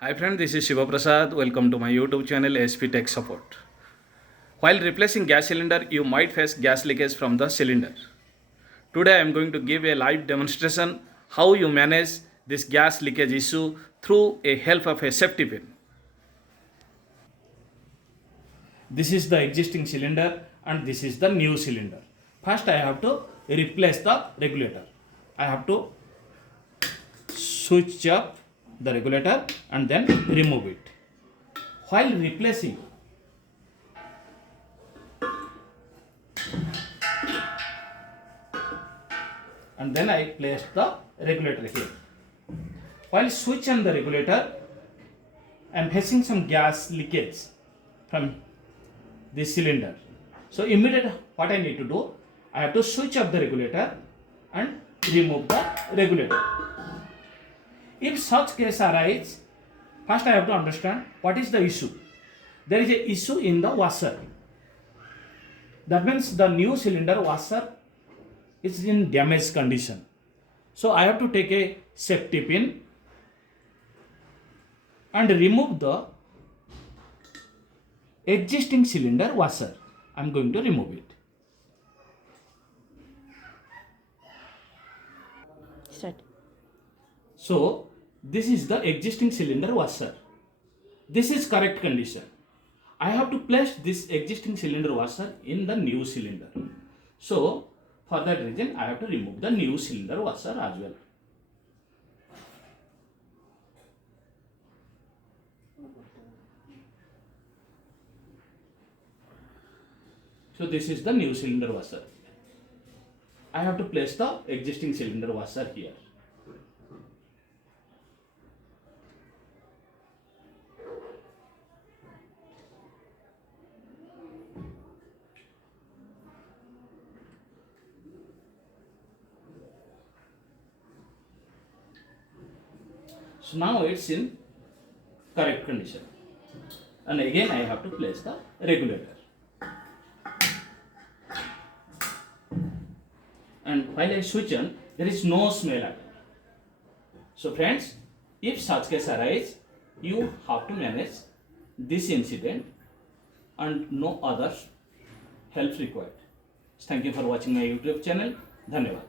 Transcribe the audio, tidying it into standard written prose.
Hi friend, this is Shiva Prasad. Welcome to my YouTube channel SP Tech Support. While replacing gas cylinder, you might face gas leakage from the cylinder. Today I am going to give a live demonstration how you manage this gas leakage issue through a help of a safety pin. This is the existing cylinder and this is the new cylinder. First I have to replace the regulator. I have to switch up the regulator and then remove it. While replacing, and then I place the regulator here. While switch on the regulator, I am facing some gas leakage from this cylinder. So immediately what I need to do, I have to switch off the regulator and remove the regulator. If such case arises, first I have to understand what is the issue. There is a issue in the washer. That means the new cylinder washer is in damaged condition. So I have to take a safety pin and remove the existing cylinder washer. I am going to remove it. Start. So this is the existing cylinder washer. This is correct condition. I have to place this existing cylinder washer in the new cylinder. So for that reason I have to remove the new cylinder washer as well. So this is the new cylinder washer. I have to place the existing cylinder washer here. So now it's in correct condition. And again I have to place the regulator. And while I switch on, there is no smell at all. So friends, if such case arises, you have to manage this incident and no other help required. Thank you for watching my YouTube channel. Dhanyavad.